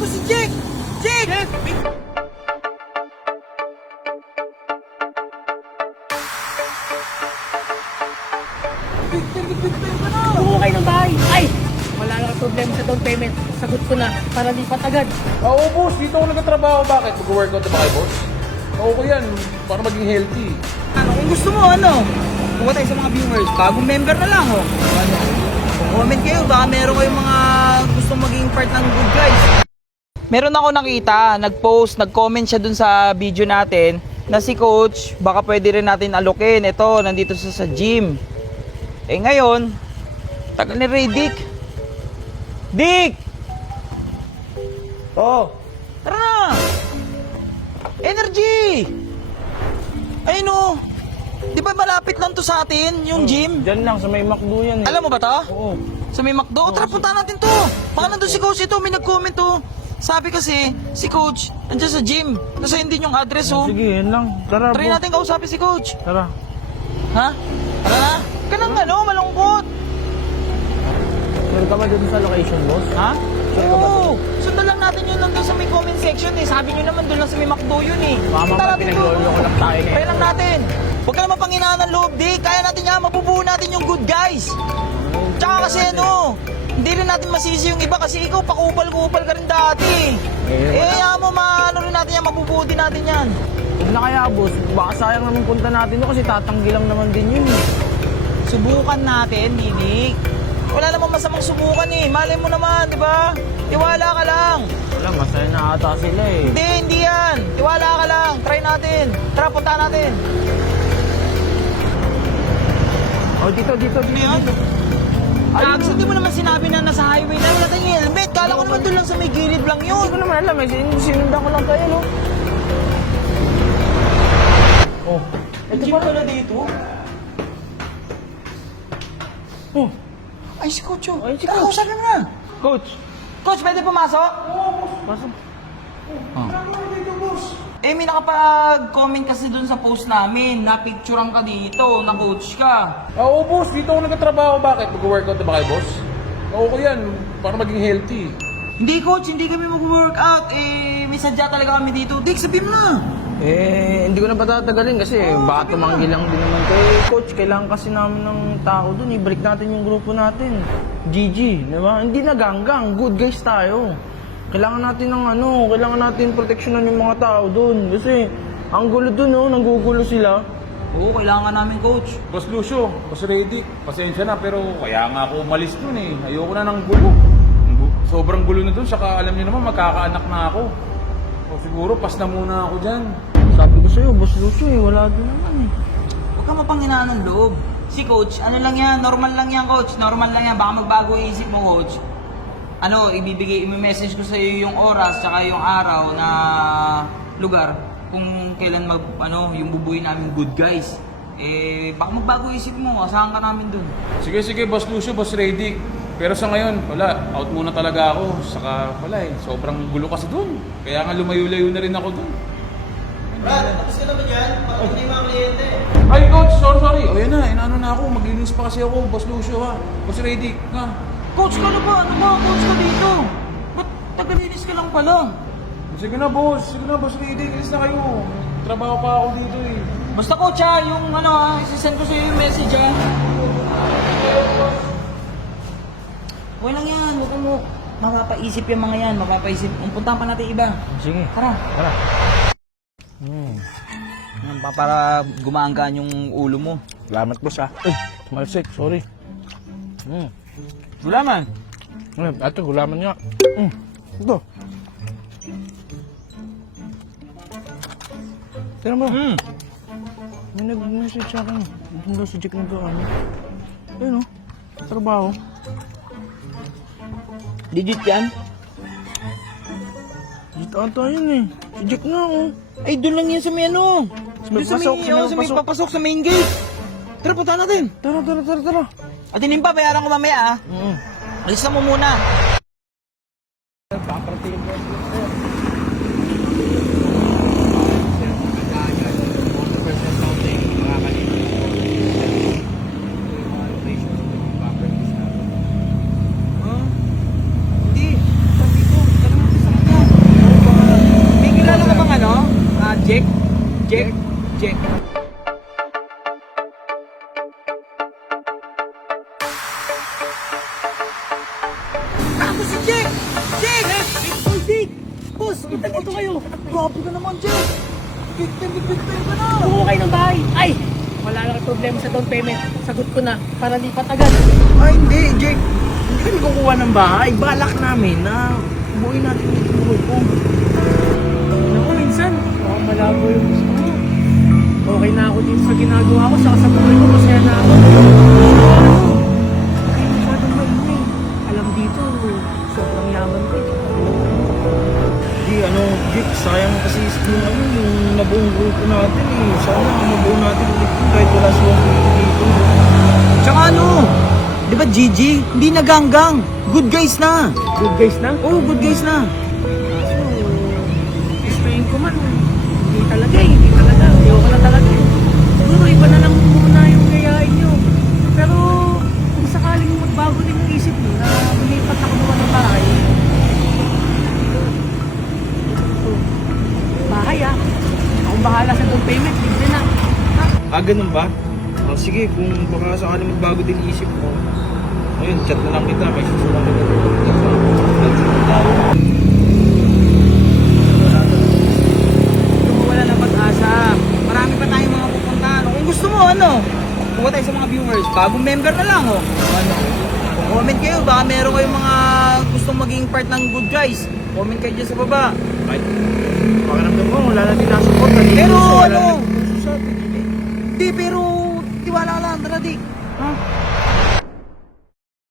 mo si Jake! Jake! Big ka na! Kumuha kayo ng bahay. Ay! Wala na problema sa down payment. Sagot ko na para lipat agad. Oo, boss. Dito ako nagtatrabaho. Bakit? Mag-workout na ba kayo, boss? Oo ko yan. Para maging healthy. Ano, kung gusto mo, ano? Kuha tayo sa mga viewers. Bagong member na lang, oh. Ano? Comment kayo, baka meron kayong mga gustong maging part ng Good Guys. Meron ako nakita, nag-post, nag-comment siya dun sa video natin na si Coach, baka pwede rin natin alokin. Ito, nandito sa gym. Eh ngayon, tagal ni Ray, Dick. Dick! Oh, tara na! Energy! Ayun oh, di ba malapit lang to sa atin, yung gym? Diyan lang, sa may McDo yan. Alam mo ba to? Oo. Sa may McDo? Tara, punta natin to. Baka nandun si Coach ito, may nag-comment to. Sabi kasi, si Coach, nandiyan sa gym. Nasa hindi yung address oh. Sige, yan lang. Tara, Try natin kausapin si Coach. Tara. Ha? Tara na. Kanang ano, malungkot. Sure ka ba dito sa location, boss? Ha? Sure ka ba Oo. Sundan lang natin yun nandun sa may comment section eh. Sabi nyo naman doon lang sa may McDo yun eh. Punta natin doon. ko lang tayo Try lang natin. Huwag ka naman panghinaan ng loob, di. Kaya natin yan. Mabubuo natin yung Good Guys. Tsaka kasi ano, hindi rin natin masisi yung iba kasi ikaw pakupal-kupal ka rin dati. Mo, maano rin natin yan. Mabubuo din natin yan. Huwag na kaya, boss. Baka sayang naman punta natin doon kasi tatanggi lang naman din yun eh. Subukan natin, Nidik. Wala namang masamang subukan eh. Malay mo naman, di ba? Tiwala ka lang. Wala, masaya na ata sila eh. Hindi yan. Tiwala ka lang. Try natin. Tara, punta natin. Oh, dito. Ano yan? Ay, hindi mo naman sinabi na nasa highway na wala tayong helmet. Kala ko naman doon lang sa may gilid lang yun. Hindi ko naman alam eh. Sinundan ko lang kayo, no? Oh. Ito ba pala dito? Oh. Ay, si Coach. Ay, si Tara, Coach. usapin mo na. Coach. Coach, pwede pumasok? Pasok. Eh, may nakapag-comment kasi dun sa post namin. Napicturean ka dito, na coach ka. Oo, boss. Dito ako nagtatrabaho. Bakit? Mag-workout na ba kayo, boss? Oo ko yan. Para maging healthy. Hindi, Coach. Hindi kami mag-workout. Eh, may sadya talaga kami dito. Dick, sabihin mo na. Hindi ko na patatagalin kasi baka tumanggi lang din naman kay Coach. Kailangan kasi namin ng tao dun. Ibalik natin yung grupo natin. GG, di ba? Hindi na ganggang. Good guys tayo. Kailangan natin ng kailangan natin proteksyonan yung mga tao dun. Kasi ang gulo dun, nanggugulo sila. Oo, kailangan namin, Coach. Boss Lucio, Boss Reddick, pasensya na pero kaya nga ako umalis dun eh. Ayoko na ng gulo. Sobrang gulo na dun, saka alam niyo naman magkakaanak na ako. O siguro pas na muna ako dyan. Sabi ko sa'yo, Boss Lucio wala din naman eh. Huwag ka mapanghinaan ng loob. Si Coach, ano lang yan, normal lang yan, Coach. Normal lang yan, baka magbago yung isip mo, Coach. I-message ko sa iyo yung oras tsaka yung araw na lugar kung kailan yung bubuin namin Good Guys. Eh, baka magbago isip mo, asahan ka namin dun. Sige, Boss Lucio, Boss Reddick. Pero sa ngayon, wala, out muna talaga ako. Saka wala eh, sobrang gulo kasi dun. Kaya nga lumayo-layo na rin ako dun. Brad, tapos ka naman yan, para hindi mga kliyente. Ay, Coach, sorry. O yan na, inaano na ako. Maglinis pa kasi ako, Boss Lucio ha. Boss Reddick, ha. Coach ka na ba? Ano ba? Coach ka dito? Ba't tagalinis ka lang pala? Sige na, Boss Reddick, ilis na kayo. Trabaho pa ako dito eh. Basta Coach ha, yung isisend ko sa iyo yung message ha. Okay lang yan, huwag mo. Mapapaisip yung mga yan, mapapaisip. Puntahan pa natin iba. Sige. Tara. Para gumaanggaan yung ulo mo. Salamat, Boss ha. Ay, malsik, sorry. Gulaman. Ito, gulaman nga. Ito. Tira mo. May nag-message sa akin. Doon daw si Jack nag-ano. Ayun o. Trabaho. Legit yan? Dito ata yun eh. Si Jack nga o. Ay, doon lang yan sa may ano. Doon sa may papasok sa main gate. Tara, punta natin. Tara. At pa, bayaran ko mamaya Alis na mo muna. Hindi. Sabi ko, tara natin sa kanya. Jack? Jack. Ako si Jack! Jack! Boy, Dick! Boss, kita-kita kayo. Grabe ka naman, Jack! Big time ka na! Kumuha kayo ng bahay. Ay! Wala na kayo problema sa down payment. Sagot ko na para lipat agad. Ay, hindi, Jack. Hindi kami kukuha ng bahay. Balak namin na buuin natin yung grupo. Naku, minsan, mukhang malabo yung gusto mo. Okay na ako dito sa ginagawa ko, saka sa buhay ko, masaya na ako. Hindi masyadong maingay. Alam dito, sobrang yaman ko. Hindi, Jack, sayang kasi yung nabuong grupo natin eh. Sana mabuo natin ulit yun kahit wala silang dito. Tsaka di ba Gigi? Hindi na ganggang. Good guys na. Good guys na? Oo, good guys na. Kaso, gustuin ko man, hindi talaga eh, hindi talaga. Ayoko na talaga eh. Siguro iba na lang muna yung gayain nyo. Pero kung sakaling magbago din yung isip mo na lumipat na kumuha ng bahay, bahay ah. Akong bahala sa down payment, libre na. Ha? Ganun ba? Sige, kung baka sakali magbago din isip mo. Ayun, chat na lang kita. May susulang kita. Wala na pag-asa. Marami pa tayong mga pupuntahan. Kung gusto mo, kuha tayo sa mga viewers. Bagong member na lang, comment kayo. Baka meron kayong mga gustong maging part ng good guys. Comment kayo dyan sa baba. Ay, pakiramdam mo, wala na din nasupport. Pero Wala na Hindi, pero tiwala lang, Dradik. Ha?